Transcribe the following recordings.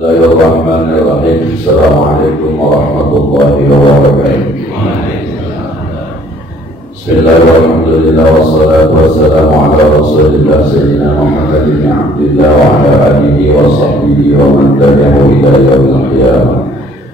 Bismillahirrahmanirrahim. Assalamualaikum warahmatullahi wabarakatuh. Bismillahirrahmanirrahim. Wassalatu wassalamu ala Rasulillah Sayyidina Muhammad bin Abdillah wa ala alihi wa sahbihi wa man tabi'ahu ila yaumil qiyamah.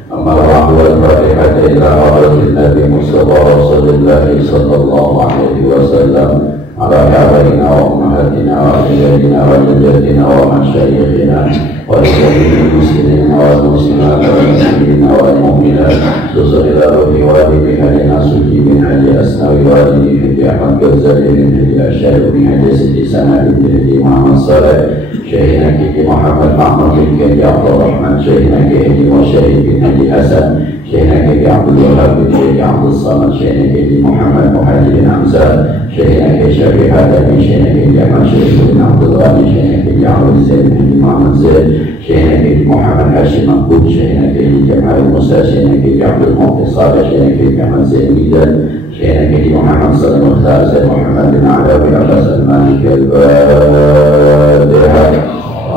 Amma ba'du, al-Fatihah ila hadratin Nabi Mustafa Rasulillah sallallahu alaihi wasallam ala abaina wa ummahatina wa ajdadina wa jaddatina wa masyayikhina wa jami'il muslimin wal muslimat wal mu'minina wal mu'minat sallallahu alaihi wa alihi suci bin Haji Asnawi wa alihi Haji Ahmad Ghazali bin Haji Asy'ari bin Haji Siti Sanadi bin Haji Muhammad Saleh Syekhina Haji Muhammad Mahmud bin Haji Abdul Rahman Syekhina Haji Musyahid bin Haji Hasan Syekhina Haji Abdul Wahab bin Haji Abdul Samad Syekhina Haji Muhammad Muhammad bin Hamzah Syekhina Haji Syafiq Hadami Syekhina Haji Ahmad Syekh bin Abdul Ghani Syekhina Haji Abdul Zaid bin Haji Muhammad Zaid Syekhina Haji Muhammad Hashim Mahbub Syekhina Haji Jamal Musa Syekhina Haji Abdul Muqtis Saleh Syekhina Haji Ahmad Zaid Midan Syekhina Haji Muhammad Salih Mukhtar Zaid Muhammad bin Alawi Abbas Al-Malik Al-Fatihah.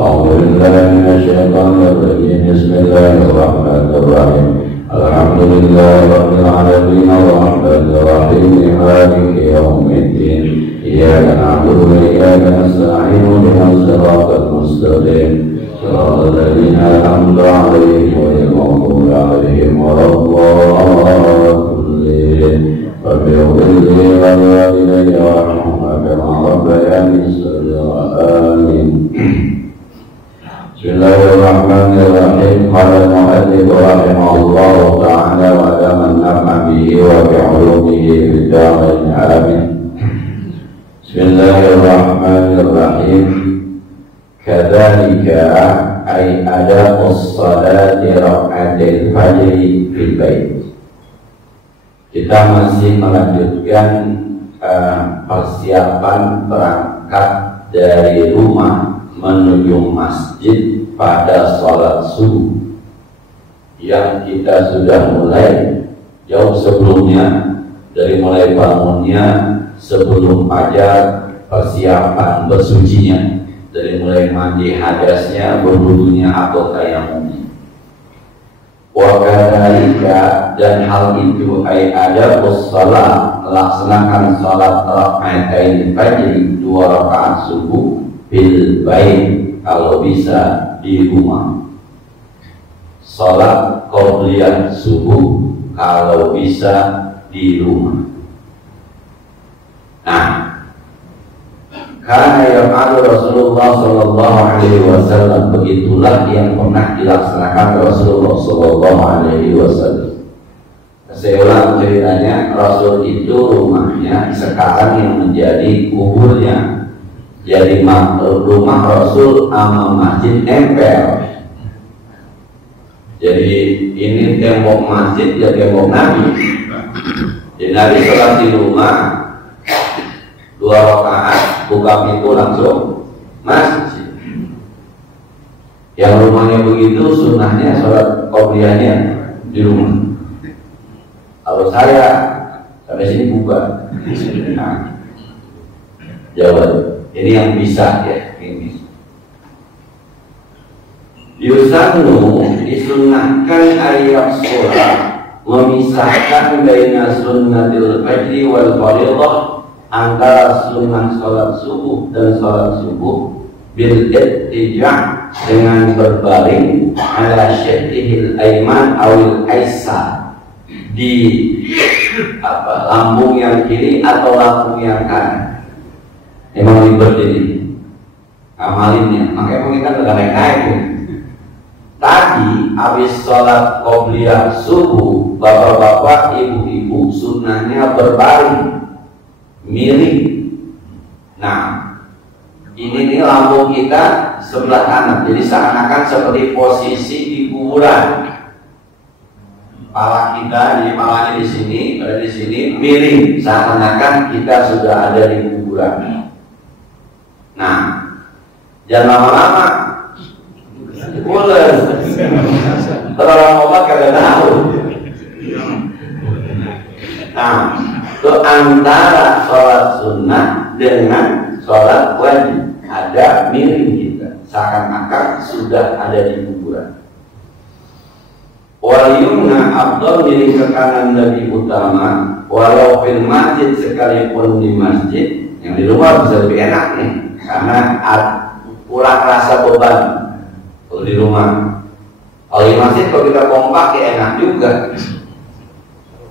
A'udzu billahi minasyaitonir rajim. Bismillahirrahmanirrahim. Alhamdulillahi rabbil alamin arrahmanir rahim maliki yaumiddin. Iyyaka na'budu wa iyyaka nasta'in ihdinas siratal mustaqim. Shiratal ladzina an'amta 'alaihim ghairil maghdubi 'alaihim waladdallin. Rabbi ighfirli wa li warhamhuma kama rabbayani shaghira. Amin. Bismillahirrahmanirrahim. Qala al-mu'allif rahimahullahu ta'ala wa man naf'a bihi wa bi'ulumihi fid darain. Amin. Bismillahirrahmanirrahim. Kadzalika ay ada'us salati rak'atil fajri fil bait. Kita masih melanjutkan persiapan berangkat dari rumah menuju masjid pada sholat subuh yang kita sudah mulai jauh sebelumnya, dari mulai bangunnya sebelum fajar, persiapan bersucinya, dari mulai mandi hadasnya, berwudunya atau tayamumnya. Wa kadzalika, dan hal itu ay ada shalat, melaksanakan salat raka'atain fajr, 2 rakaat subuh bil bait, kalau bisa di rumah. Salat qobliyah subuh kalau bisa di rumah. Nah, karena yang ada Rasulullah sallallahu alaihi wasallam, begitulah yang pernah dilaksanakan Rasulullah sallallahu alaihi wasallam. Saya ulang ceritanya, Rasul itu rumahnya sekarang yang menjadi kuburnya. Jadi rumah Rasul sama masjid nempel. Jadi ini tembok masjid, ya tembok Nabi. Jadi Nabi sholat di rumah 2 rakaat, buka pintu langsung masjid. Yang rumahnya begitu, sunnahnya sholat qobliyahnya di rumah. Kalau saya sampai sini buka. Nah, jawab. Ini yang bisa ya, ini. Yusannu, disunnahkan ayat sholat memisahkan baina sunnatil fajri wal fardhah, antara sunnah sholat subuh dan sholat subuh, bil ittija', dengan berbaring ala syattihil aiman awil aisar, di lambung yang kiri atau lambung yang kanan. Emang ribet ini amalinnya, makanya kita nggak naik-naik ya. Tadi habis sholat qobliyah subuh, bapak-bapak, ibu-ibu, sunnahnya berbaring miring. Nah, ini nih lambung kita sebelah kanan, jadi seakan-akan seperti posisi di kuburan. Kepala kita, jadi kepalanya di sini, ada di sini, miring, seakan-akan kita sudah ada di kuburan. Nah, jangan lama-lama, pulas. Terlalu lama kagak tahu. Nah, itu antara sholat sunnah dengan sholat wajib ada miring kita, seakan-akan sudah ada di kuburan. Wal yumna afdal, miring ke kanan lebih utama, walau fil masjid, sekalipun di masjid. Yang di rumah bisa lebih enak nih, karena kurang rasa beban kalau di rumah. Kalau di masjid kalau kita kompak ya enak juga,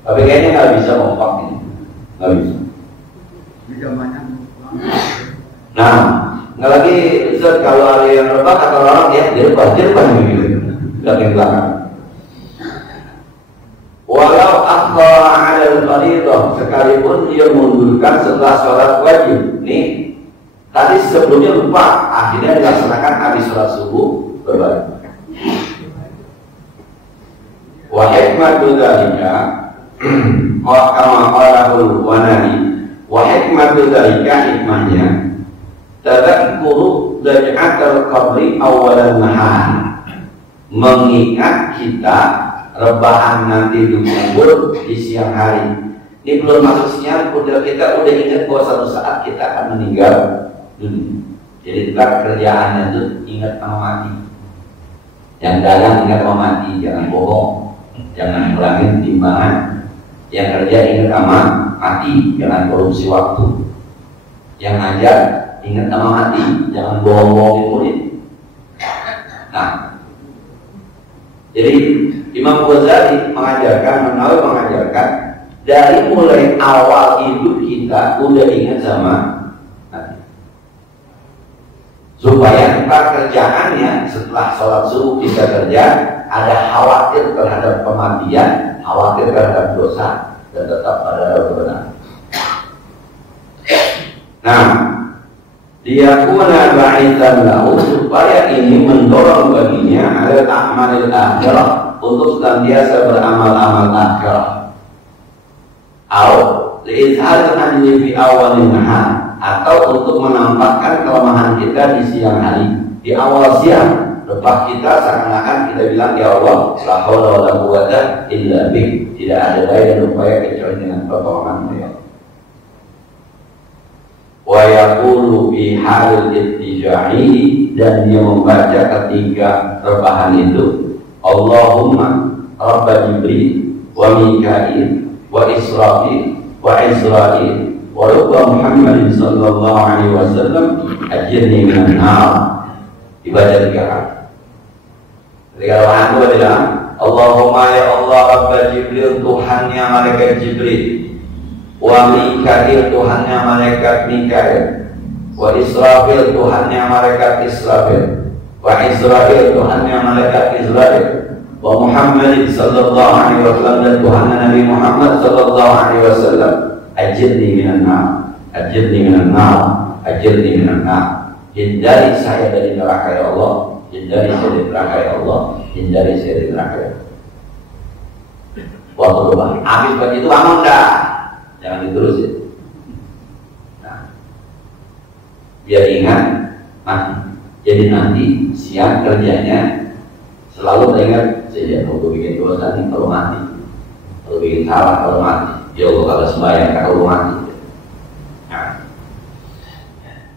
tapi kayaknya nggak bisa kompak ini, nggak bisa. Nah, nggak lagi Ustaz, kalau ada yang rebah kata orang ya dirubah begitu, dari belakang. Walau akhara 'ala al-fardhah, sekalipun dia mundurkan setelah sholat wajib. Nih, tadi sebelumnya lupa, akhirnya dilaksanakan habis sholat subuh berbalik. Wa hikmatu dzalika wa kama qalahu Wanani, wa hikmatu dzalika, hikmahnya tadzakkuru daj'atal qabri awalan nahar, mengingat kita rebahan nanti di kubur di siang hari. Ini belum masuk siang, kita udah ingat bahwa suatu saat kita akan meninggal dunia. Jadi kita kerjaannya itu ingat sama mati. Yang dagang ingat sama mati, jangan bohong, jangan ngulangin timbangan. Yang kerja ingat sama mati, jangan korupsi waktu. Yang ngajar ingat sama mati, jangan bohong-bohongin murid. Nah, jadi Imam Ghazali mengajarkan dari mulai awal hidup kita udah ingat sama mati, supaya kita kerjaannya setelah sholat subuh kita kerja ada khawatir terhadap kematian, khawatir terhadap dosa, dan tetap pada kebenaran. Nah, dia kuna ba'itan lahu, supaya ini mendorong baginya ada amalil akhirah, untuk senantiasa beramal-amal akhirah. Li'izhar al-ajli fi awalin nahar, atau untuk menampakkan kelemahan kita di siang hari. Di awal siang, lepas kita seakan-akan kita bilang, ya Allah, la haula wala quwwata illa bik, tidak ada daya dan upaya kecuali dengan pertolongan ya. Wa yaqulu fi halil ittija'i, dan dia membaca ketika rebahan itu, Allahumma Rabba Jibril wa Mikail wa Israfil wa Israil wa Rabba Muhammadin sallallahu alaihi wasallam ajirni minan nar. Dibaca 3 kali. Ketika rebahan itu bilang, Allahumma ya Allah Rabba Jibril, Tuhannya malaikat Jibril, wa Mikail, Tuhannya malaikat Mikail, wa Israfil, Tuhannya malaikat Israfil, wa Israel, Tuhannya malaikat Israel, wa Muhammadin sallallahu alaihi wasallam, dan Tuhannya Nabi Muhammad sallallahu alaihi wasallam, ajirni minan nar, ajirni minan nar, ajirni minan nar. Hindari saya dari neraka ya Allah, hindari saya dari neraka ya Allah, hindari saya dari neraka ya Allah. Waktu berubah, habis begitu bangun dah, jangan diterusin. Nah, biar ingat mati. Jadi nanti siang kerjanya selalu teringat, saya kalau bikin dosa nih kalau mati, kalau bikin salah kalau mati, ya Allah kalau sembahyang kalau mati. Nah,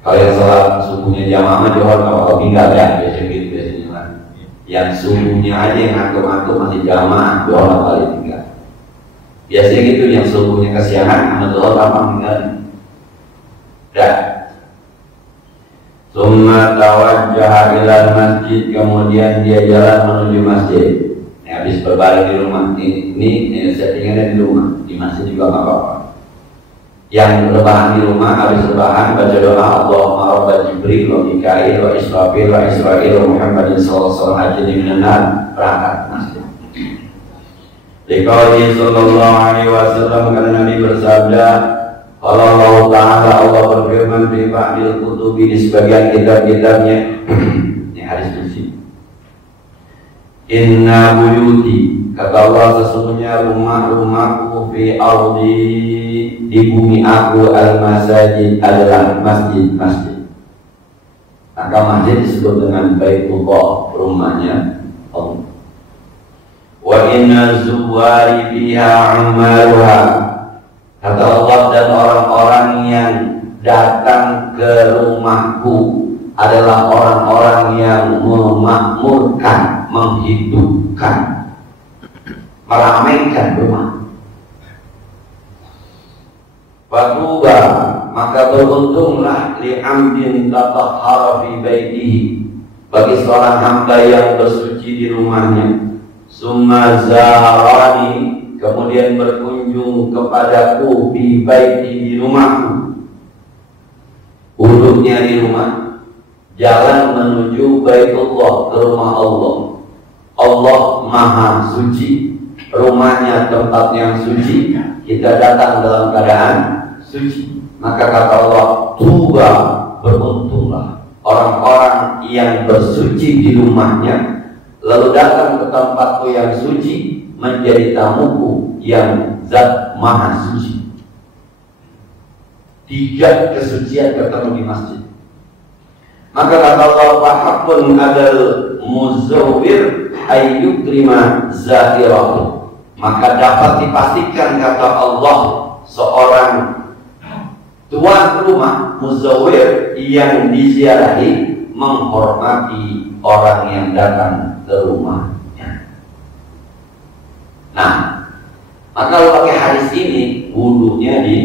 kalau yang salat subuhnya jamaah jauh kalau tinggal ya biasanya gitu biasanya. Yang subuhnya aja yang ngantuk-ngantuk masih jamaah jauh kali tinggal. Biasanya gitu, yang subuhnya kesiangan sama doa gampang tinggal. Dah. Summa tawajjaha ilal masjid, kemudian dia jalan menuju masjid. Habis berbalik di rumah, ini settingannya di rumah, di masjid juga nggak apa-apa. Yang rebahan di rumah, habis rebahan baca doa Allahumma Rabba Jibril wa Mikail wa Israfil wa Israil wa Muhammadin sallallahu alaihi wasallam ajirni minan nar, berangkat masjid. Liqauli sallallahu alaihi wasallam, karena Nabi bersabda, kalau Allah Ta'ala, Allah berfirman di ba'dil kutubi, di sebagian kitab-kitabnya, ini hadis kursi, inna buyuti, kata Allah, sesungguhnya rumah-rumahku fi ardi, di bumi aku, al-masajid, adalah masjid-masjid. Maka masjid disebut dengan Baitullah, rumahnya Allah. Wa inna zuwari biha amaluha, kata Allah, dan orang-orang yang datang ke rumahku adalah orang-orang yang memakmurkan, menghidupkan, meramaikan rumah. Fatuba, maka beruntunglah li'amdin tatahhara fi baitihi, bagi seorang hamba yang bersuci di rumahnya. Summa zarani, kemudian berkunjung kepadaku fi baiti, di rumahku. Duduknya di rumah, jalan menuju Baitullah, ke rumah Allah. Allah Maha Suci, rumahnya tempat yang suci, kita datang dalam keadaan suci. Maka kata Allah, tuba, beruntunglah orang-orang yang bersuci di rumahnya, lalu datang ke tempatku yang suci, menjadi tamuku yang zat maha suci. 3 kesucian ketemu di masjid. Maka kata Allah, fahaqqun adal muzawwir ayyukrima zahirahu, maka dapat dipastikan, kata Allah, seorang tuan rumah muzawwir yang diziarahi menghormati orang yang datang ke rumahnya. Nah, maka kalau pakai hadis ini, wudunya di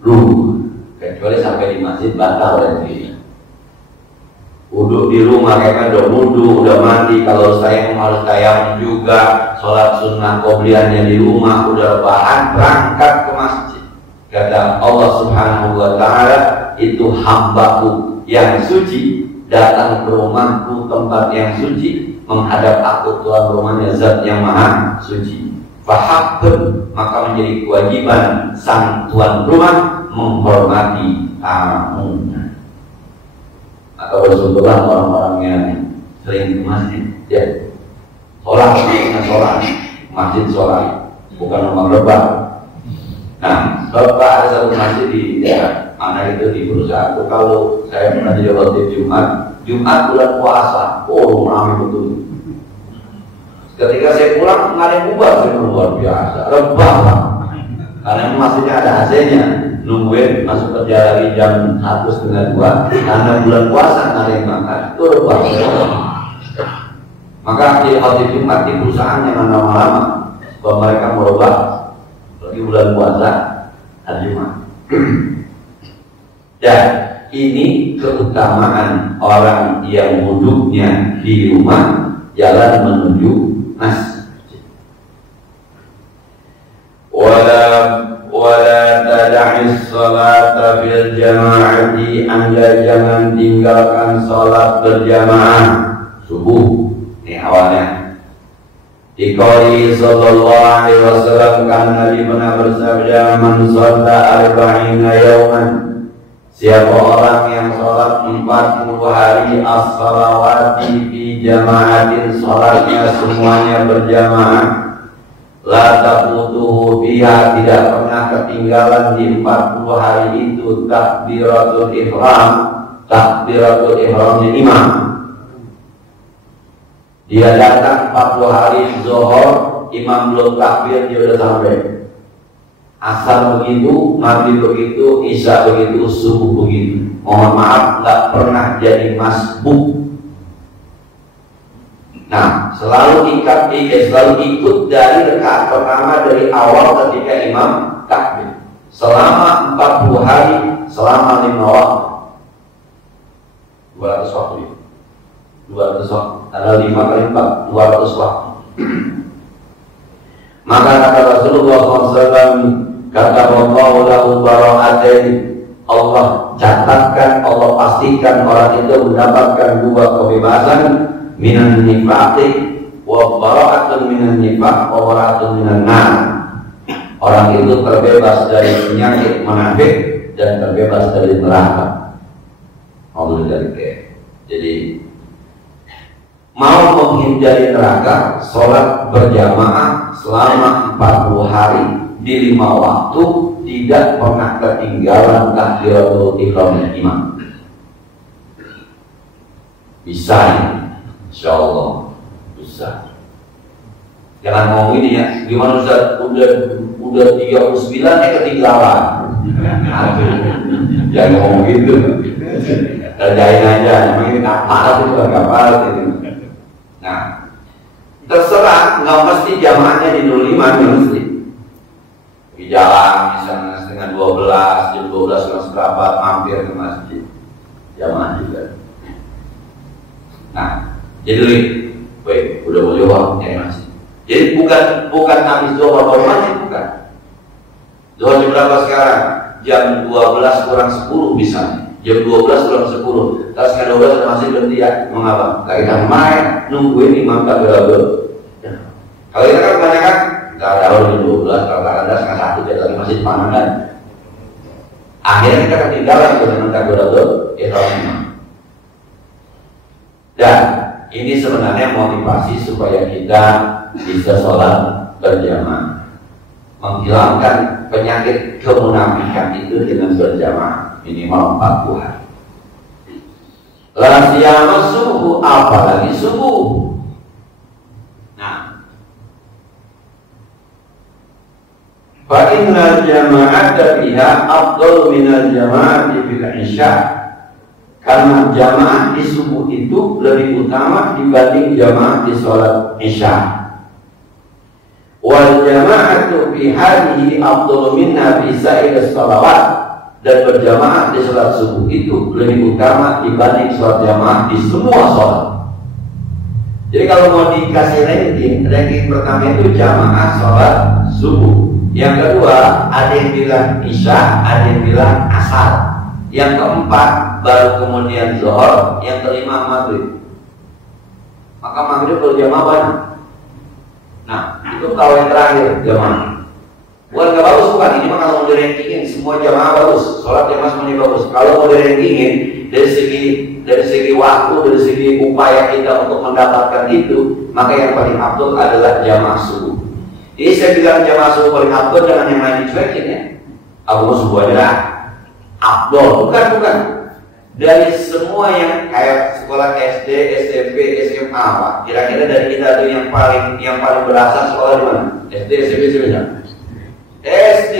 rumah, kecuali sampai di masjid batal ya. Wudu di rumah, kayak udah wudu, udah mandi, kalau saya harus tayamum juga, sholat sunnah qobliyahnya di rumah, udah bahan berangkat ke masjid. Kata Allah Subhanahu wa ta'ala, itu hambaku yang suci datang ke rumahku, tempat yang suci, menghadap aku, tuan rumahnya zat yang maha suci. Fahaqqun, maka menjadi kewajiban sang tuan rumah menghormati tamunya. Atau bersungguhlah orang-orang yang sering ke masjid, ya, sholat, masjid sholat, bukan rumah lebah. Nah, Bapak ada satu masjid di daerah mana itu, di perusahaan itu. Kalau saya pernah jadi khotib Jumat bulan puasa, ramai betul. Ketika saya pulang, nggak ada yang bubar, saya luar biasa, rebah lah. Karena masjidnya ada AC-nya, nungguin masuk kerja lagi jam 1:30, karena bulan puasa nggak ada yang makan, itu rebah. Maka di khotib Jumat di perusahaan yang lama-lama, bahwa mereka merubah di bulan puasa hari Jumat. Dan ini keutamaan orang yang duduknya di rumah, jalan menuju masjid. Wala tada'is salata bil jama'ati, Anda jangan tinggalkan salat berjamaah subuh. Ini awalnya. Di qauli sallallahu alaihi wasallam, kan Nabi pernah bersabda, man shalla arba'ina yawman, siapa orang yang sholat 40 hari as-salawati fi jama'atin, sholatnya semuanya berjamaah, la taqutuhu biha, tidak pernah ketinggalan di 40 hari itu takbiratul ihram, takbiratul ihramnya imam. Dia datang 40 hari zuhur, imam belum takbir, dia udah sampai. Asar begitu, maghrib begitu, isya begitu, subuh begitu. Mohon maaf, nggak pernah jadi masbuk. Nah, selalu ikut dari rakaat pertama, dari awal ketika imam takbir. Selama 40 hari, selama 5 waktu. 200 waktu itu. 200 waktu. Tanggal 5 kali 4, 200 waktu. Maka kata Rasulullah SAW, kata Allah lahu bara'atain, Allah catatkan, Allah pastikan orang itu mendapatkan 2 kebebasan, minan nifaqi wa bara'atun minan nifaq wa bara'atun minan nar. Orang itu terbebas dari penyakit munafik dan terbebas dari neraka. Allah dari. Jadi mau menghindari neraka, sholat berjamaah selama 40 hari di 5 waktu, tidak pernah ketinggalan takbiratul ihramnya imam. Bisa ya? Insyaallah bisa. Jangan ngomong ini ya, gimana Ustaz, udah 39 ketinggalan. Jangan ngomong gitu. kerjain aja, memang ini nggak parah itu nggak parah gitu. Nah, terserah, nggak mesti jamaahnya di 05, nggak mesti. Di jalan misalnya setengah 12, jam 12 kurang seperempat mampir ke masjid, jamaah juga. Nah, jadi wait, udah mau jawab nyari masjid. Jadi bukan habis zuhur baru masjid, bukan. Zuhur jam berapa sekarang? Jam 12 kurang 10 misalnya. Jam 12 kurang 10. Tas setengah 12 ada masjid berhenti ya. Mengapa? Gak kita main nungguin imam takbiratul. Kalau kita kan kebanyakan kita ada jam 12, kalau ada setengah 1 jadi lagi masjid mana kan. Akhirnya kita ketinggalan dengan takbiratul ihram. Dan ini sebenarnya motivasi supaya kita bisa sholat berjamaah, menghilangkan penyakit kemunafikan itu dengan berjamaah minimal 40 hari. La siyama subuh, apalagi subuh. Nah, fa innal jama'ata biha afdal minal jama'ati fil isya. Karena jamaah di subuh itu lebih utama dibanding jamaah di sholat isya. Wal jama'atu fi hadhihi afdalu minna fi sa'ir shalawat. Dan berjamaah di sholat subuh itu lebih utama dibanding sholat jamaah di semua sholat. Jadi kalau mau dikasih ranking pertama itu jamaah sholat subuh. Yang kedua ada yang bilang isya, ada yang bilang asar. Yang keempat baru kemudian zuhur, yang kelima maghrib. Maka maghrib berjamaah banyak. Nah, itu kalau yang terakhir jamaah. Bukan nggak bagus, bukan. Ini mah kalau mau dirankingin semua jamaah bagus, sholat jamaah semuanya bagus. Kalau mau dirankingin dari segi waktu, dari segi upaya kita untuk mendapatkan itu, maka yang paling abdul adalah jamaah subuh. Jadi saya bilang jamaah subuh paling abdul, jangan yang lain dicuekin ya. Aku mau subuh aja lah. Abdul, bukan. Dari semua yang kayak sekolah SD, SMP, SMA, Pak. Kira-kira dari kita itu yang paling berasa sekolah di mana? SD, SMP, SMA. SD.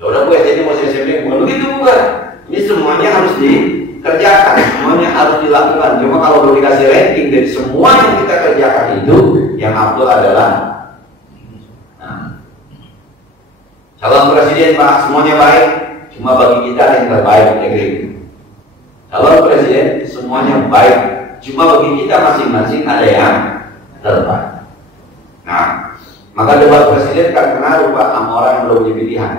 Ya udah gue SD mau SMP, bukan begitu bukan. Ini semuanya harus dikerjakan, semuanya harus dilakukan. Cuma kalau belum dikasih ranking dari semua yang kita kerjakan itu, yang abdul adalah calon presiden Pak, semuanya baik. Cuma bagi kita yang terbaik, negeri. Calon presiden semuanya baik. Cuma bagi kita masing-masing ada yang terbaik. Nah, maka debat presiden kan pengaruh Pak sama orang yang belum punya pilihan.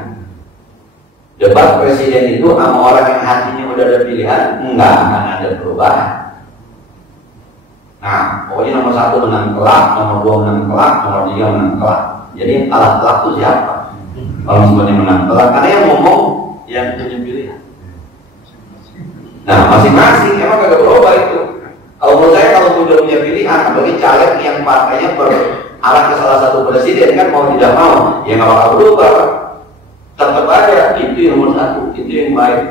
Debat presiden itu sama orang yang hatinya udah ada pilihan, enggak akan ada perubahan. Nah, pokoknya nomor 1 menang kelak, nomor 2 menang kelak, nomor 3 menang kelak. Jadi yang kalah kelak itu siapa? Kalau semuanya menang kelak, karena yang ngomong yang punya pilihan. Nah, masing-masing emang kagak berubah itu. Kalau menurut saya kalau udah punya pilihan, apalagi caleg yang partainya berarah ke salah satu presiden kan mau tidak mau, ya nggak bakal berubah. Tetap aja itu yang nomor 1, itu yang baik.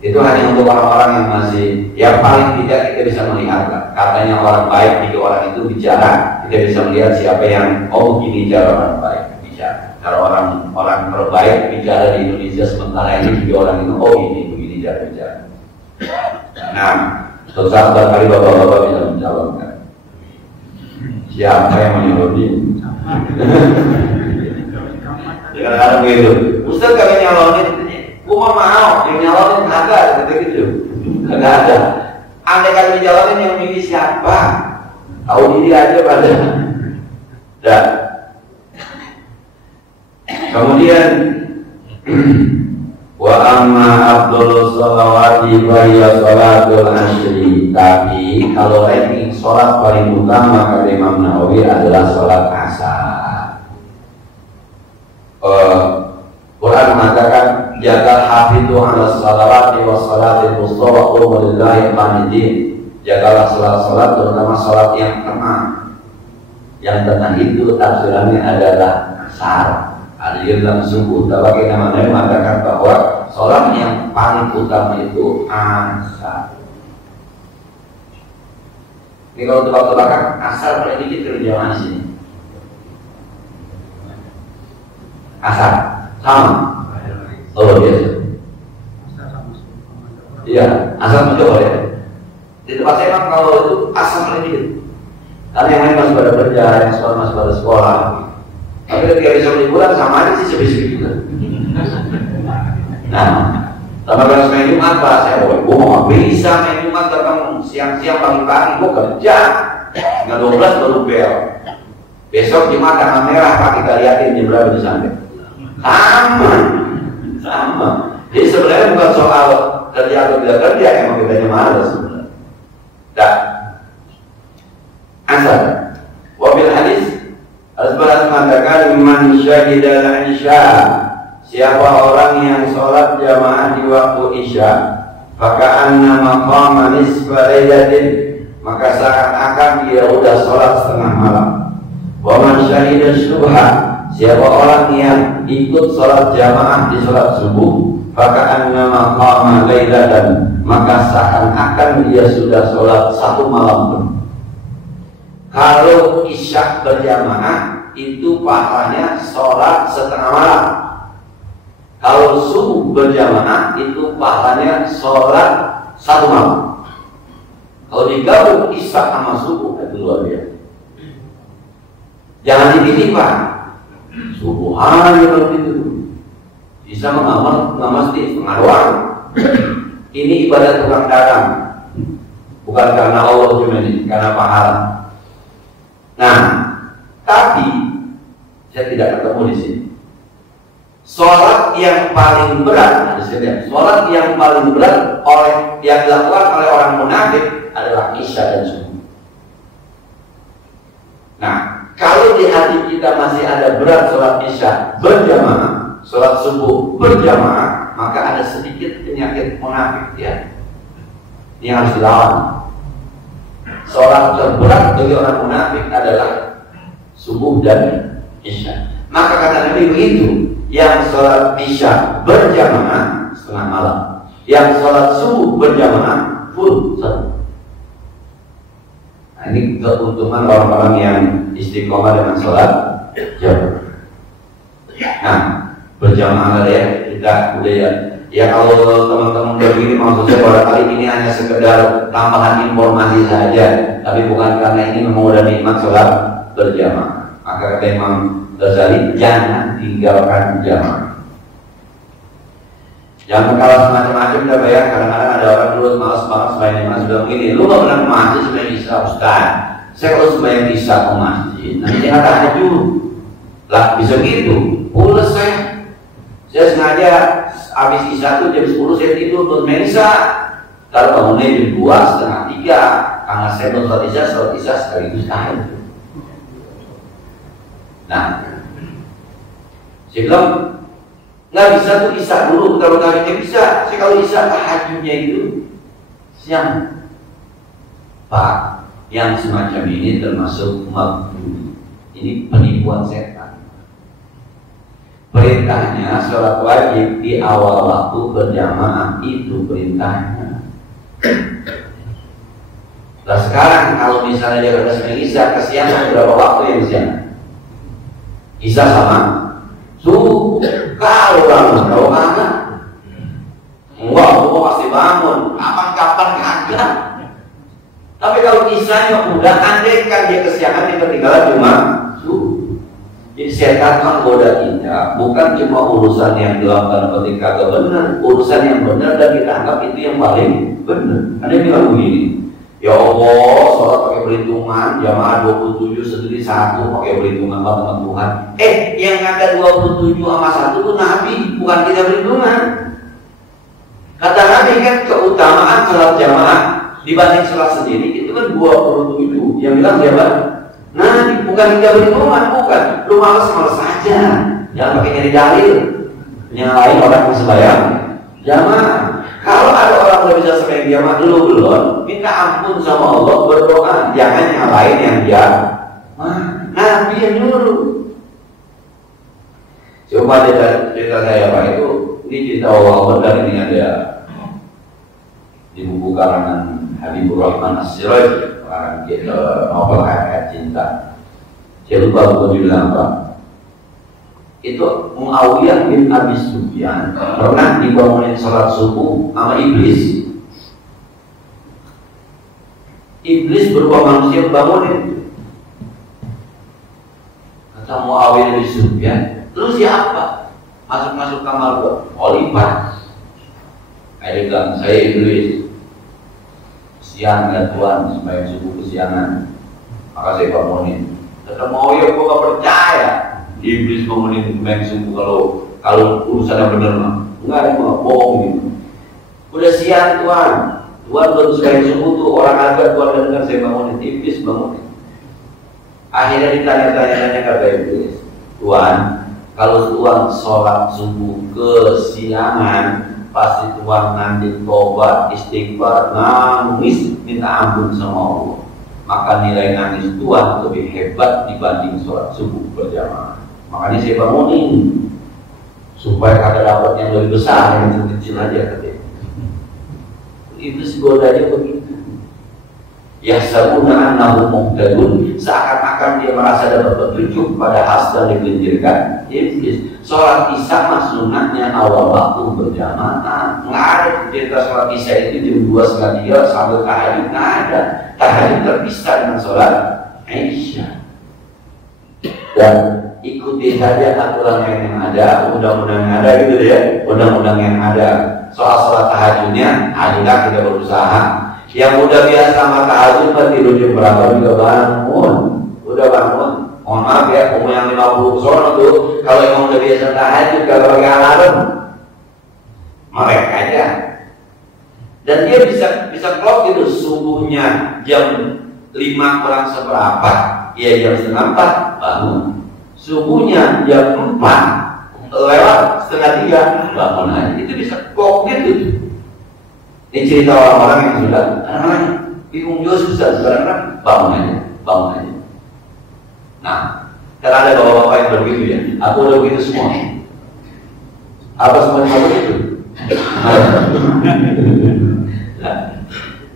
Itu hanya untuk orang-orang yang masih, yang paling tidak kita bisa melihat lah. Katanya orang baik, jika orang itu bicara, kita bisa melihat siapa yang gini cara orang baik bicara. Kalau orang terbaik bicara di Indonesia sementara ini juga orang itu begini cara bicara. Nah, susah barangkali bapak-bapak bisa mencalonkan. Siapa yang menyuruh dia? Kadang-kadang begitu. Ustaz kagak nyalonin, gua mau yang nyalonin kagak gitu. Kagak ada. Andai kan nyalonin yang milih siapa? Tahu diri aja pada. Dan kemudian wa amma afdhalus sholawati wa hiya sholatul asyri. Tapi kalau ranking sholat paling utama kata Imam Nawawi adalah sholat asar. Quran mengatakan jaga hafidhu ala sholawati wa sholatil wusta wa qumu lillahi qanitin. Jagalah sholat-sholat, terutama sholat yang tenang. Yang tenang itu tafsirannya adalah asar. Adil dalam subuh. Tapi namanya mengatakan bahwa sholat yang paling utama itu asar. Ini kalau tebak-tebakan asar paling dikit kerjaan di sini. Asar sama. Oh biasa. Iya, Asal mencoba ya. Di tempat saya memang kalau itu asal lebih. Karena yang lain masih pada kerja, yang sekolah masih pada sekolah. Tapi ketika besok liburan sama aja sih sepi-sepi juga. Nah, sama kalau main Jumat Pak, saya gue mau bisa main Jumat karena siang-siang pagi-pagi gue kerja. Nggak 12 baru bel. Besok Jumat tanggal merah Pak, kita liatin jam berapa di sana. Sama. Jadi sebenarnya bukan soal kerja atau tidak kerja, emang kita malas sebenarnya. Dah. Asal. Wabil hadis Asbahat mengatakan man syahidal isya, siapa orang yang sholat jamaah di waktu isya, maka anna maqama nisfa lailatin, maka seakan-akan dia udah sholat setengah malam. Wa man syahida syubha, siapa orang yang ikut sholat jamaah di sholat subuh, maka anna maqama lailatan, maka seakan-akan dia sudah sholat satu malam penuh. Kalau isya berjamaah itu pahalanya sholat setengah malam. Kalau subuh berjamaah itu pahalanya sholat satu malam. Kalau digabung isya sama subuh itu luar biasa. Jangan dipilih Pak. Subuh hanya begitu. Isya mengamal nggak mesti setengah doang. Ini ibadah tukang dagang. Bukan karena Allah cuma ini, karena pahala. Nah, tapi saya tidak ketemu di sini. Sholat yang paling berat, sholat yang paling berat yang dilakukan oleh orang munafik adalah isya dan subuh. Nah, kalau di hati kita masih ada berat sholat isya berjamaah, sholat subuh berjamaah, maka ada sedikit penyakit munafik ya. Ini harus dilawan. Sholat terberat bagi orang munafik adalah subuh dan isya. Maka kata Nabi begitu, yang sholat isya berjamaah setengah malam, yang sholat subuh berjamaah full satu. Nah, ini keuntungan orang-orang yang istiqomah dengan sholat jamaah. Nah, berjamaah ya, kita udah ya kalau teman-teman begini maksud saya barangkali ini hanya sekedar tambahan informasi saja, tapi bukan karena ini memang udah nikmat sholat berjamaah. Maka kata Imam Ghazali, jangan tinggalkan jamaah. Jangan kalah semacam-macam dah bayar. Kadang-kadang ada orang dulu malas banget sembahyang di masjid, bilang begini, lu gak pernah ke masjid sembahyang isya Ustaz. Saya kalau sembahyang isya ke masjid, nanti dia kata tahajud. Lah bisa gitu, pulas saya sengaja habis isya tuh jam 10 saya tidur untuk isya. Lalu bangunnya jam 2, setengah 3, karena saya belum sholat isya sekaligus tahajud. Nah, saya bilang nggak bisa tuh isya dulu, kalau tahajudnya bisa. Saya kalau isya tahajudnya itu siang. Pak, yang semacam ini termasuk mabdu. Ini penipuan setan. Perintahnya sholat wajib di awal waktu berjamaah, itu perintahnya. Nah sekarang kalau misalnya dia berdas isya, kesiangan berapa waktu yang siang? Isya sama subuh. Kalau kagak, enggak, gua pasti bangun. Kapan-kapan kagak. Tapi kalau isanya udah, andaikan dia kesiangan, dia ketinggalan cuma subuh. Jadi setan menggoda kita bukan cuma urusan yang dilakukan ketika kagak benar, urusan yang benar dan kita anggap itu yang paling benar. Ada yang bilang begini, ya Allah, sholat pakai perhitungan, jamaah 27 sendiri satu pakai perhitungan sama Tuhan. Yang ada 27 sama 1 itu Nabi, bukan kita perhitungan. Kata Nabi kan keutamaan sholat jamaah dibanding sholat sendiri itu kan 27. Yang bilang siapa? Nah, bukan kita perhitungan, bukan. Lu males-males saja, jangan pakai nyari dalil. Yang lain orang yang sembahyang jamaah. Kalau ada orang yang bisa sembahyang jamaah dulu belum, minta ampun sama Allah, berdoa. Jangan yang lain yang dia. Nabi yang nyuruh. Coba cerita saya Pak itu, ini cerita Allah benar, ini ada di buku karangan Habibur Rahman As-Siraj. Novel ayat cinta. Saya lupa buku judulnya apa. Itu Muawiyah bin Abi Sufyan pernah dibangunin sholat subuh sama iblis. Iblis berupa manusia bangunin. Kata Muawiyah bin Sufyan, lu siapa? Masuk kamar gua. Khalifah. Bilang, saya Iblis. Siang ya Tuhan, sembahyang subuh kesiangan. Maka saya bangunin. Kata Muawiyah, gua gak percaya Iblis bangunin sembahyang subuh kalau urusannya bener mah. Enggak, ini mah bohong gitu. Udah siang Tuhan. Tuhan belum sembahyang subuh tuh, orang agak Tuhan dengar saya bangunin. Iblis bangunin. Akhirnya ditanya-tanya kata Iblis, Tuhan, kalau Tuhan sholat subuh kesiangan, pasti Tuhan nanti tobat, istighfar, nangis, minta ampun sama Allah. Maka nilai nangis Tuhan lebih hebat dibanding sholat subuh berjamaah. Makanya saya bangunin supaya ada dapat yang lebih besar, yang kecil aja katanya. Itu godanya begitu. Yahsabuna annahum muhtadun, seakan-akan dia merasa dapat petunjuk padahal sedang digelincirkan iblis. Sholat isya mah sunatnya awal waktu berjamaah. Nggak ada cerita sholat isya itu jam 2:30 sambil tahajud, nggak ada. Tahajud terpisah dengan sholat isya. Dan ikuti saja aturan yang ada, undang-undang yang ada gitu ya, undang-undang yang ada. Soal sholat tahajudnya, ayolah kita berusaha. Yang udah biasa sama tahajud tidur jam berapa juga bangun, udah bangun. Mohon maaf ya, umur yang 50 sono tuh, kalau emang udah biasa tahajud kalau pakai alarm, melek aja. Dan dia bisa clock gitu, subuhnya jam 5 kurang seperempat, ya jam 3:30 bangun. Subuhnya jam 4 lewat 2:30 bangun aja. Itu bisa clock gitu. Ini cerita orang-orang yang sudah bingung juga susah sekarang bangun aja. Nah, karena ada bapak-bapak yang begitu ya, aku udah begitu semua. Apa semuanya begitu? Nah,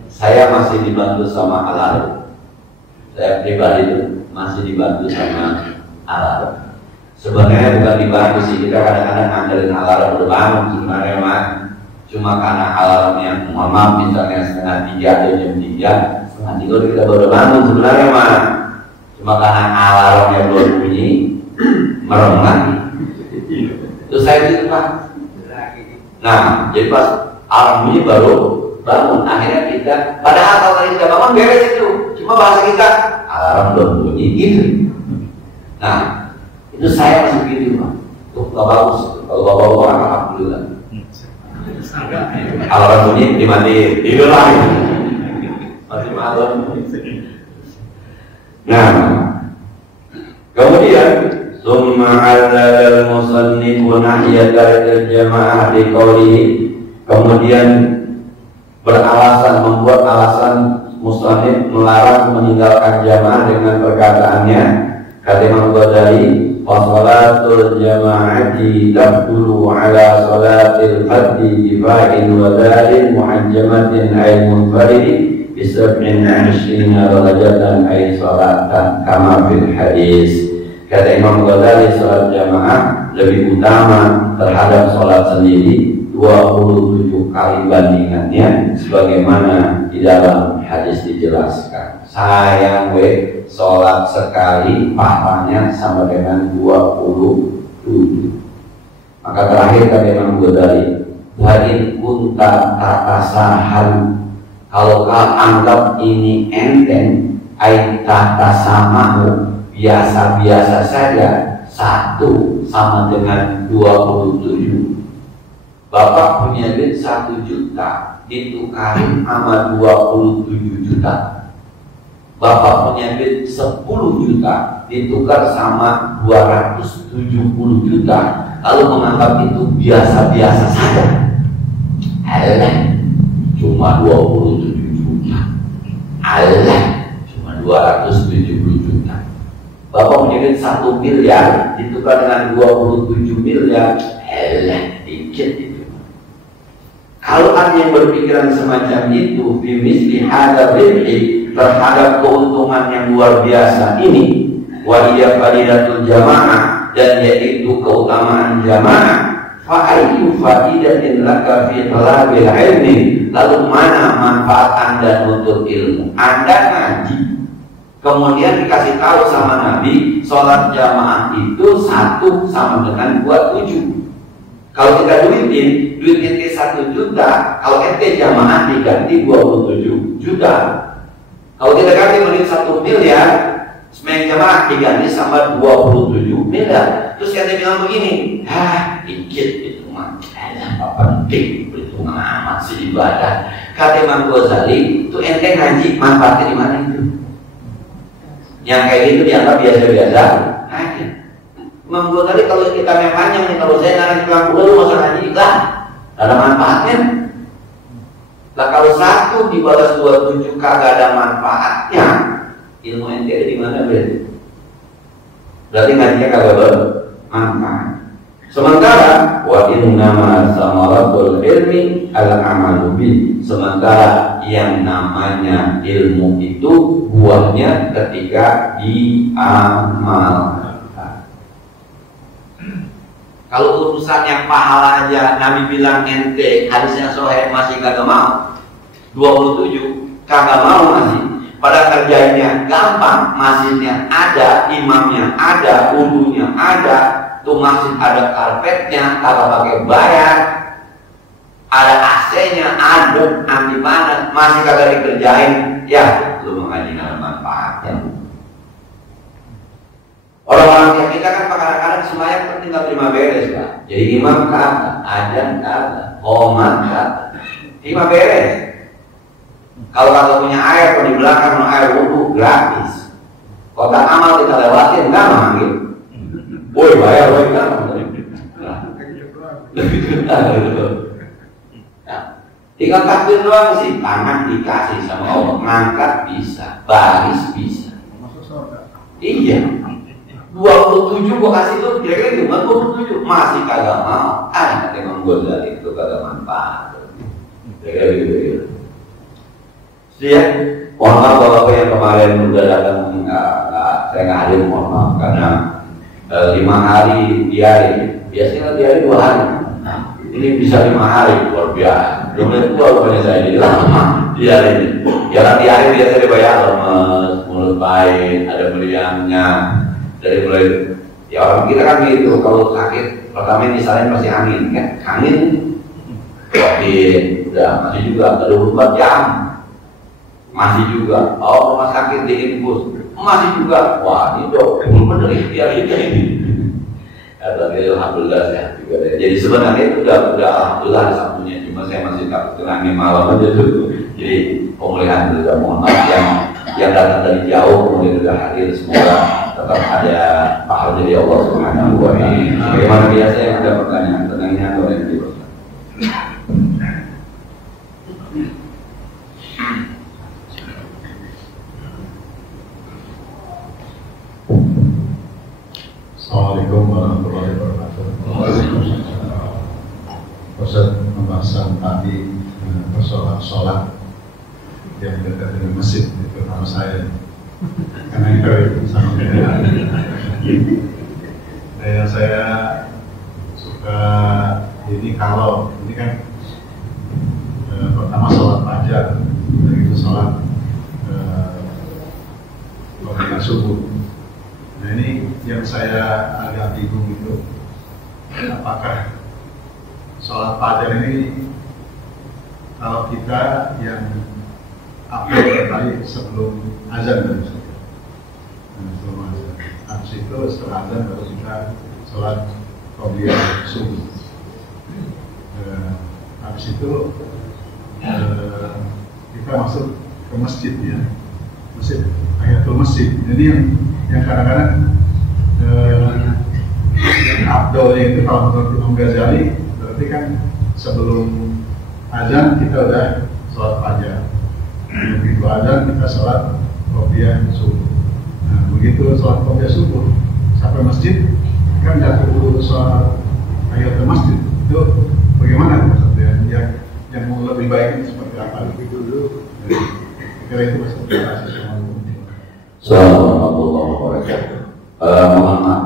saya masih dibantu sama alarm. Saya pribadi itu masih dibantu sama alarm. Sebenarnya bukan dibantu sih, kita kadang-kadang ngandelin alarm udah bangun sebenarnya mah. Cuma karena alarmnya mohon maaf misalnya 2:30 atau jam 3, 2:30 kita baru bangun sebenarnya mah. Cuma karena alarmnya belum bunyi, merem lagi. Terus saya gitu Pak. Nah, jadi pas alarm bunyi baru bangun. Akhirnya kita, padahal kalau tadi sudah bangun beres itu. Cuma bahasa kita alarm belum bunyi gitu. Nah, itu saya masih begitu Pak. Tuh gak bagus. Kalau bawa-bawa alhamdulillah. Alarm bunyi dimatiin, tidur lagi. Masih malam. Nah, kemudian summa 'allala al-musannifu nahiyatal jamaah di qawlihi, kemudian membuat alasan musannif melarang meninggalkan jamaah dengan perkataannya, kata Imam Ghazali, wasolatul jama'ati tabdulu ala solatil fadhi difa'in wa dhalin muhajjamatin ay munfaridi bisab'in 'ashrina darajatan ay solatan kama fil hadis. Kata Imam Ghazali, sholat jamaah lebih utama terhadap sholat sendiri 27 kali bandingannya sebagaimana di dalam hadis dijelaskan. Sayang sholat sekali pahalanya sama dengan 27. Maka terakhir kata Imam Ghazali, "Wa-in kunta tatasahan", kalau kau anggap ini enteng, ai tatasamahu, biasa-biasa saja, 1 sama dengan 27. Bapak punya duit 1 juta ditukarin sama 27 juta. Bapak punya duit 10 juta ditukar sama 270 juta, lalu menganggap itu biasa-biasa saja. Cuma 27 juta. Cuma 270 juta. Bapak punya duit 1 miliar ditukar dengan 27 miliar. Dikit itu. Kalau ada yang berpikiran semacam itu, bimisli hadza ribhi, terhadap keuntungan yang luar biasa ini, wa hiya fadilatul jamaah, dan yaitu keutamaan jamaah, Fa'ayyu fa'idatin laka fi talabil ilmi, lalu mana manfaat Anda untuk ilmu? Anda ngaji, kemudian dikasih tahu sama Nabi, sholat jamaah itu 1 sama dengan 27. Kalau kita duit ente 1 juta, kalau ente jamaah diganti 27 juta. Kalau kita ganti menit 1 miliar, semeng jamaah diganti sama 27 miliar. Terus ente bilang begini, dikit itu mah, apa penting perhitungan amat sih ibadah. Kata Imam Ghazali, itu ente ngaji manfaatnya di mana itu? Yang kayak gitu dianggap biasa-biasa aja. Imam Ghazali kalau kita yang panjang nih, kalau saya narik ke lampu dulu masa ngaji lah, ada manfaatnya. Lah kalau 1 dibalas 27 kagak ada manfaatnya, ilmu ente di mana berarti? Berarti ngajinya kagak bermanfaat. Sementara wa innama samaratul ilmi al-amalu bi. Sementara yang namanya ilmu itu buahnya ketika diamalkan. Kalau urusan yang pahala aja Nabi bilang ente hadisnya sahih masih kagak mau, 27 kagak mau masih. Pada kerjanya gampang, masjidnya ada, imamnya ada, wudunya ada, tuh masjid ada karpetnya, kagak pakai bayar, ada AC-nya, adem, anti panas, masih kagak dikerjain, ya lu mengaji nggak ada manfaatnya. Orang-orang yang kita kan kadang-kadang semuanya tinggal terima beres, Pak. Jadi imam kata, ajan kata, qomat kata, terima beres. Kalau kagak punya air, kalau di belakang mau air wudhu gratis. Kalau tak amal kita lewatin, nggak manggil. Woi bayar, woi nggak. Tinggal takbir doang sih, tangan dikasih sama Allah, ngangkat bisa, baris bisa. Iya. 27 gua kasih tuh kira-kira gimana 27 masih kagak mau. Kata Imam Ghazali itu kagak manfaat. Kira-kira gitu. Ya, mohon maaf bapak yang kemarin udah datang saya nggak hadir, mohon maaf karena 5 hari diare, biasanya diare 2 hari. Nah, ini bisa 5 hari luar biasa. Belum tua rupanya saya ini lama diare ini. Ya diare biasa dibayar lemes, mulut baik, ada meriangnya. Dari mulai ya orang kita kan gitu, kalau sakit pertama misalnya pasti angin kan, angin COVID udah masih juga 24 jam masih juga, rumah sakit diinfus masih juga, wah ini dok belum bener ikhtiar ini. Alhamdulillah sehat juga deh. Jadi sebenarnya itu udah alhamdulillah satunya, cuma saya masih takut angin malam aja tuh. Jadi pemulihan itu udah mohon maaf yang datang dari jauh kemudian sudah hadir, semoga tetap ada pahala dari Allah Subhanahu wa Ta'ala. Bagaimana biasa yang ada pertanyaan tenangnya atau yang tidak? Assalamualaikum warahmatullahi wabarakatuh. Ustaz, pembahasan tadi persoalan sholat yang dekat dengan masjid itu nama saya. Karena itu sama yang saya suka ini kalau ini kan pertama sholat fajar, begitu sholat subuh. Nah ini yang saya agak bingung itu, apakah sholat fajar ini kalau kita yang tadi sebelum azan dan sebelum azan, habis itu setelah azan baru kita sholat qobliyah subuh. Habis itu kita masuk ke masjid ya, masjid ayatul masjid. Jadi yang kadang-kadang yang abdolnya itu kalau menurut Imam Ghazali berarti kan sebelum azan kita udah sholat fajar, begitu azan kita sholat qobliyah subuh. Nah begitu sholat qobliyah subuh sampai masjid kan nggak perlu sholat ayatul masjid. Itu bagaimana maksudnya? Yang mau lebih baik seperti apa? Lebih dulu. Kira itu maksudnya. Assalamualaikum warahmatullahi wabarakatuh. Mohon maaf,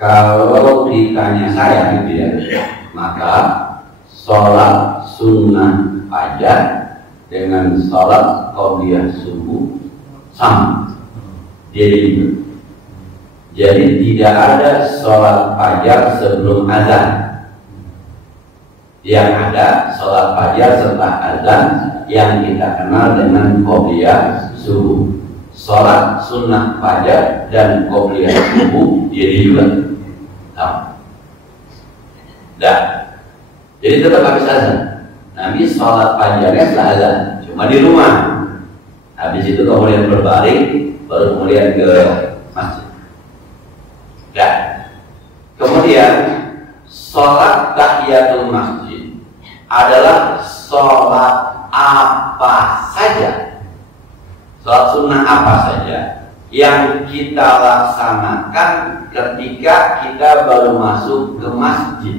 kalau ditanya saya gitu ya, maka sholat sunnah fajar dengan sholat qabliyah subuh sama. Jadi tidak ada sholat fajar sebelum azan. Yang ada sholat fajar setelah azan yang kita kenal dengan qabliyah subuh. Sholat sunnah fajar dan qabliyah subuh jadi juga sama. Jadi tetap habis azan. Nabi sholat fajarnya setelah azan, cuma di rumah. Habis itu kemudian berbaring, baru kemudian ke masjid. Kemudian sholat tahiyatul masjid adalah sholat apa saja, sholat sunnah apa saja yang kita laksanakan ketika kita baru masuk ke masjid,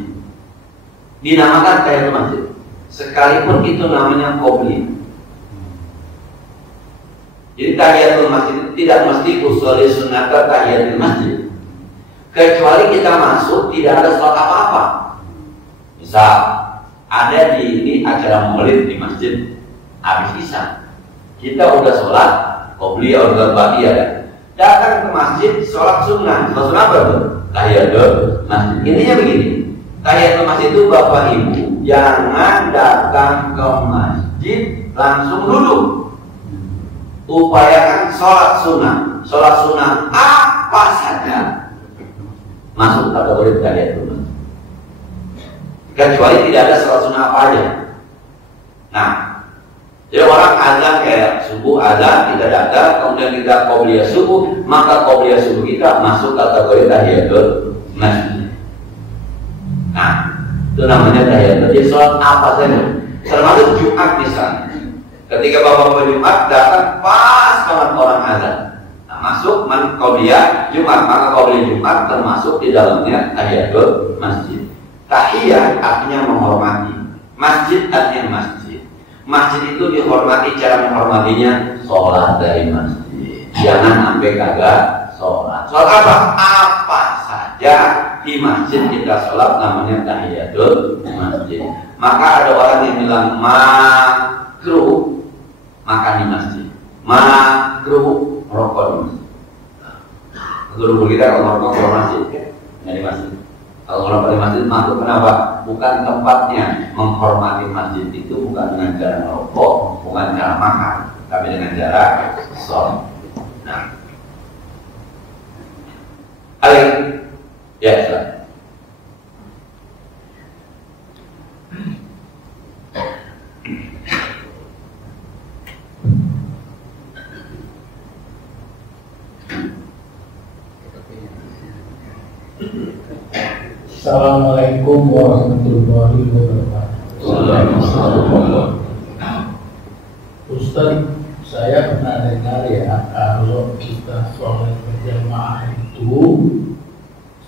dinamakan tahiyatul masjid, sekalipun itu namanya qobliyah. Jadi tahiyatul masjid itu tidak mesti usholi sunnah ke tahiyatul masjid, kecuali kita masuk tidak ada sholat apa-apa. Misal ada di acara maulid di masjid, habis isya kita udah sholat qobliyah udah ba'diyah, datang ke masjid sholat sunnah. Sholat sunnah apa tuh? Tahiyatul masjid. Intinya begini, tahiyatul masjid itu bapak ibu jangan datang ke masjid langsung duduk. Upayakan sholat sunnah. Sholat sunnah apa saja masuk kategori tahiyatul masjid, kecuali tidak ada sholat sunnah apa aja. Nah, jadi orang azan kayak subuh azan tidak datang, kemudian kita qobliyah subuh, maka qobliyah subuh kita masuk kategori tahiyatul masjid. Nah, itu namanya tahiyatul. Jadi sholat apa saja, termasuk Jumat misalnya. Ketika bapak Jumat datang pas banget orang azan, nah, masuk qobliyah Jumat, maka qobliyah Jumat termasuk di dalamnya tahiyatul masjid. Tahiyah artinya menghormati, masjid artinya masjid. Masjid itu dihormati, cara menghormatinya sholat dari masjid. Jangan sampai kagak sholat. Sholat apa? Apa saja di masjid kita sholat namanya tahiyatul masjid. Maka ada orang yang bilang makruh makan di masjid, makruh merokok di masjid. Guru kita kalau merokok di masjid, ya di masjid. Kalau merokok di masjid makruh, kenapa? Bukan tempatnya. Menghormati masjid itu bukan dengan cara merokok, bukan cara makan, tapi dengan cara sholat. Nah, ya, sholat. Assalamualaikum warahmatullahi wabarakatuh. Ustaz, saya pernah dengar ya, kalau kita sholat berjamaah itu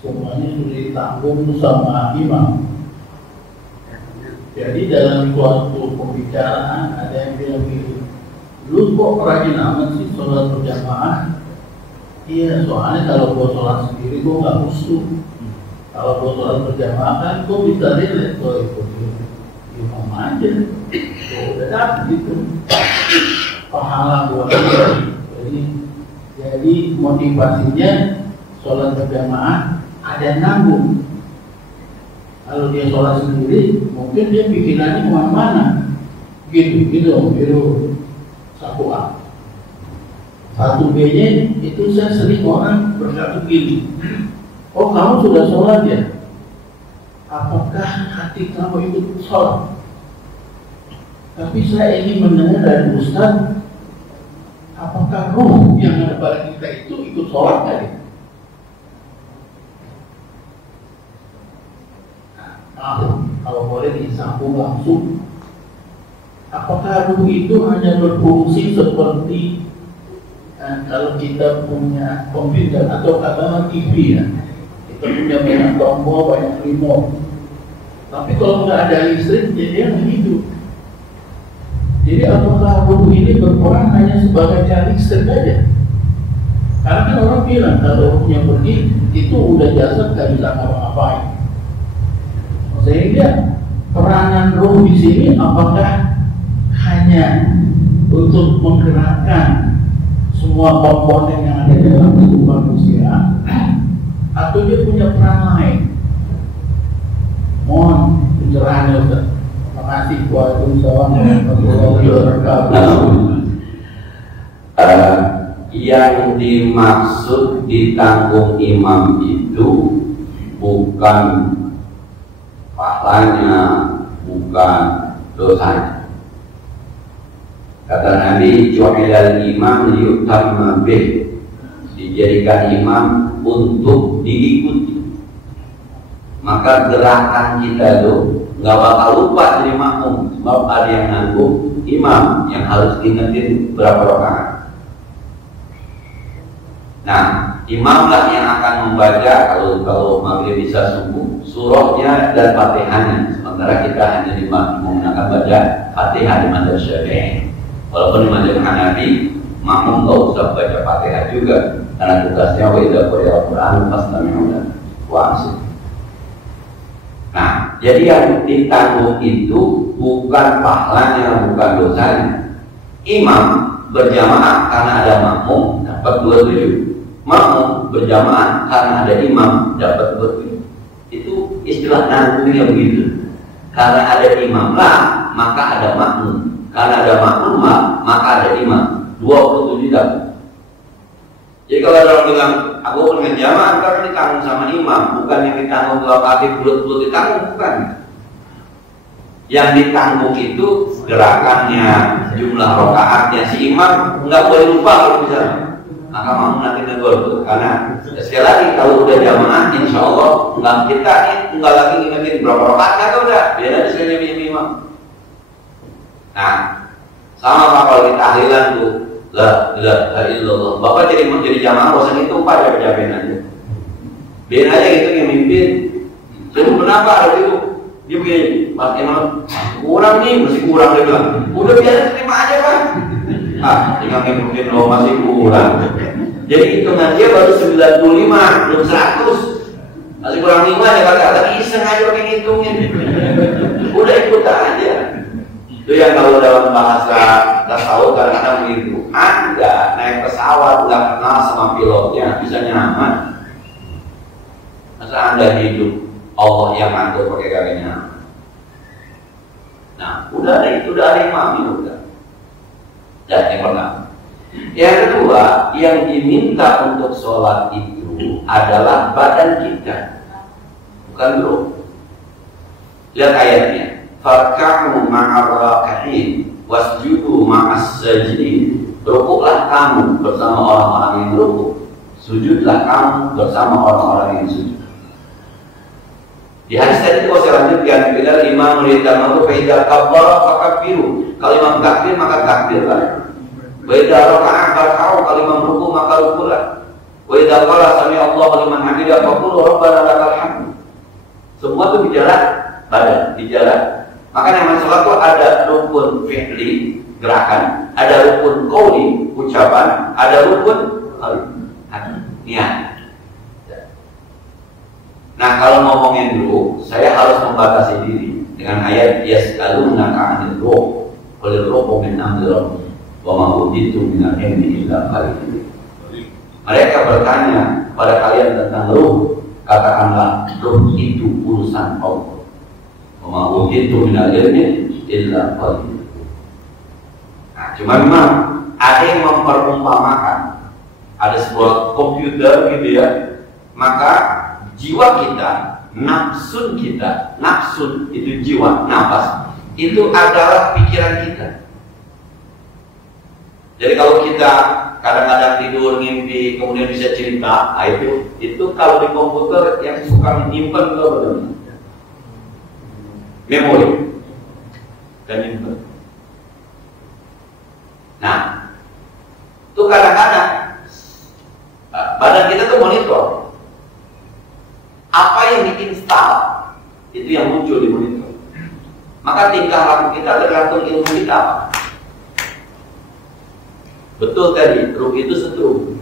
semuanya sudah ditanggung sama imam. Jadi dalam suatu pembicaraan ada yang bilang gitu, lu kok rajin amat sih sholat berjamaah? Iya, soalnya kalau gua sholat sendiri gua nggak khusyuk. Kalau gua sholat berjamaah kan gua bisa relate, gua ikut imam aja, gua udah dapet gitu pahala gua. Jadi motivasinya sholat berjamaah ada nanggung. Kalau dia sholat sendiri, mungkin dia pikirannya kemana-mana, gitu, satu A. Satu B-nya itu saya sering orang berkata begini, oh kamu sudah sholat ya? Apakah hati kamu ikut sholat? Tapi saya ingin mendengar dari Ustaz, apakah ruh yang ada pada kita itu ikut sholat tadi? Kalau boleh disambung langsung, apakah ruh itu hanya berfungsi seperti kalau kita punya komputer atau katakanlah TV ya, kita punya banyak tombol, banyak remote, tapi kalau nggak ada listrik dia nggak hidup. Jadi apakah ruh ini berperan hanya sebagai cari listrik aja? Karena kan orang bilang kalau ruhnya pergi itu udah jasad nggak bisa ngapa-ngapain. Sehingga peranan ruh di sini apakah hanya untuk menggerakkan semua komponen yang ada dalam tubuh manusia, atau dia punya peran lain? Mohon pencerahannya Ustaz. Terima kasih. Waalaikumsalam warahmatullahi wabarakatuh. Yang dimaksud ditanggung imam itu bukan pahalanya, bukan dosanya. Kata Nabi, ju'ilal imam liyutamma bih, dijadikan imam untuk diikuti. Maka gerakan kita itu nggak bakal lupa jadi makmum, sebab ada yang nanggung imam yang harus diingetin berapa rakaat. Nah, imam lah yang akan membaca kalau maghrib bisa subuh surahnya dan fatihahnya, sementara kita hanya menggunakan baca fatihah di madzhab Syafi'i. Walaupun di madzhab Hanafi makmum nggak usah baca fatihah juga, karena tugasnya wa idza quri'a al-Qur'an fastami'u lahu wa ansitu. Nah, jadi yang ditanggung itu bukan pahalanya, bukan dosanya. Imam berjamaah karena ada makmum dapat 27. Makmum berjamaah karena ada imam dapat 27. Itu istilah nanggungnya begitu. Karena ada imam lah, maka ada makmum. Karena ada makmum lah, maka ada imam. 27 dapat. Jadi kalau orang bilang aku dengan jamaah, karena ditanggung sama imam, bukan yang ditanggung kalau kaki bulat-bulat ditanggung, bukan. Yang ditanggung itu gerakannya, jumlah rakaatnya. Si imam nggak boleh lupa kalau misalnya. Maka mau nanti negor tuh, karena sekali lagi kalau udah jamaah, insya Allah kita nggak lagi ingetin berapa rakaat, atau udah biar aja sekalian imam. Nah, sama Pak kalau kita tahlilan tuh, la ilaha illallah. Bapak jadi jamaah, bosan itu capek-capekin aja. Biar aja gitu yang mimpin. Jadi kenapa ada itu? Dia begini, Mas Imam, kurang nih, masih kurang dia bilang. Udah biasa terima aja Pak. Tinggal ngikutin lo masih kurang. Jadi hitungan dia baru 95, belum 100. Masih kurang 5 ya kakak, tapi iseng aja pakai ngitungin. Udah ikut aja. Itu yang kalau dalam bahasa tasawuf kadang-kadang begitu. Anda naik pesawat nggak kenal sama pilotnya, bisa nyaman. Masa Anda hidup Allah yang ngatur pakai kakinya. Nah, udah ada imamnya udah. Dan yang pertama. Yang kedua, yang diminta untuk sholat itu adalah badan kita, bukan ruh. Lihat ayatnya. Farka'u ma'ar raki'in wasjudu ma'as sajidin. Rukuklah kamu bersama orang-orang yang rukuk, sujudlah kamu bersama orang-orang yang sujud. Di hadis tadi itu saya lanjutkan, bila imam melihat fa idza kabbara fakabbiru. Kalau imam takbir maka takbirlah. Wa idza raka'a farka'u, kalau imam ruku maka rukuklah. Wa idza qala sami Allahu liman hamidah faqulu rabbana lakal hamd. Semua itu bicara badan, bicara. Maka namanya sholat itu ada rukun fi'li, gerakan, ada rukun qauli, ucapan, ada rukun niat. Nah, kalau ngomongin dulu, saya harus membatasi diri dengan ayat yas'alunaka 'anil ruh, qul ruhu min amri rabbi wa ma utitu minal ilmi illa qalil. Mereka bertanya pada kalian tentang ruh, katakanlah ruh itu urusan Allah. Wa ma utitu minal ilmi illa qalil. Nah, cuma memang ada yang memperumpamakan, ada sebuah komputer gitu ya, maka jiwa kita, nafsun kita, nafsun itu jiwa, nafas, itu adalah pikiran kita. Jadi kalau kita kadang-kadang tidur, ngimpi, kemudian bisa cerita, itu kalau di komputer yang suka menyimpan itu benar. Memori dan nyimpan. Nah, itu kadang-kadang badan kita tuh monitor. Apa yang diinstal itu yang muncul di monitor. Maka tingkah laku kita tergantung ilmu kita. Betul tadi, ruh itu setrum.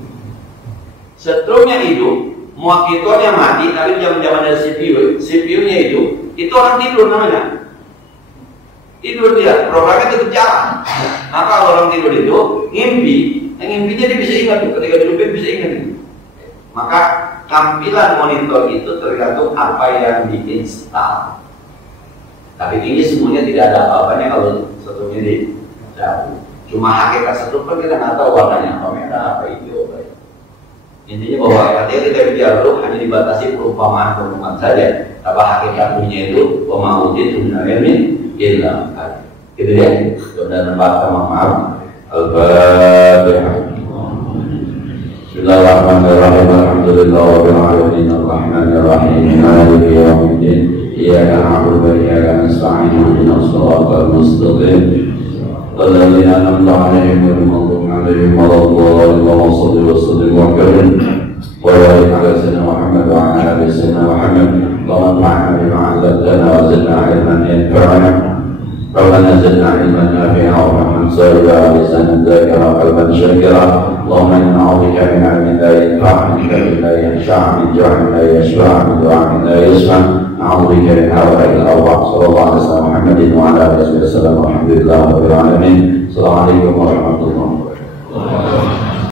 Setrumnya hidup, monitornya mati, tapi zaman ada CPU-nya itu orang tidur namanya. Tidur dia, programnya tetap jalan. Nah kalau orang tidur itu ngimpi, ngimpinya dia bisa ingat tuh, ketika tidur bisa ingat itu. Maka tampilan monitor itu tergantung apa yang diinstal. Tapi ini semuanya tidak ada apa-apanya kalau setupnya dicabut. Cuma hakikat setup kan kita nggak tahu warnanya apa merah, apa hijau, apa. Intinya bahwa artinya kita bicara dulu hanya dibatasi perumpamaan saja. Tapi hakikatnya itu pemautin sebenarnya ini illa. Itu dia. Sudah nembak maaf. Al-Fatihah. Bismillahirrahmanirrahim. Alhamdulillahirabbil alamin. Arrahmanirrahim. Maliki yaumiddin. Iyyaka na'budu wa iyyaka nasta'in. Ihdinas siratal mustaqim. الذين أنعمت عليهم غير المغضوب عليهم ولا الضالين اللهم صل وسلم وكرم وبارك على سيدنا محمد وعلى آل سيدنا محمد اللهم انفعنا بما علمتنا وزدنا علما ينفعنا ربنا زدنا علما نافعا وفهما سائلا ولسانا ذاكرا وقلبا شاكرا اللهم إنا نعوذ بك من علم لا ينفع من شر لا ينشع من جهل لا يشفع من دعاء لا يسمع نعوذ بك من هؤلاء الأربع صلى الله عليه وسلم محمد وعلى آله وصحبه وسلم والحمد لله رب العالمين السلام عليكم ورحمة الله وبركاته.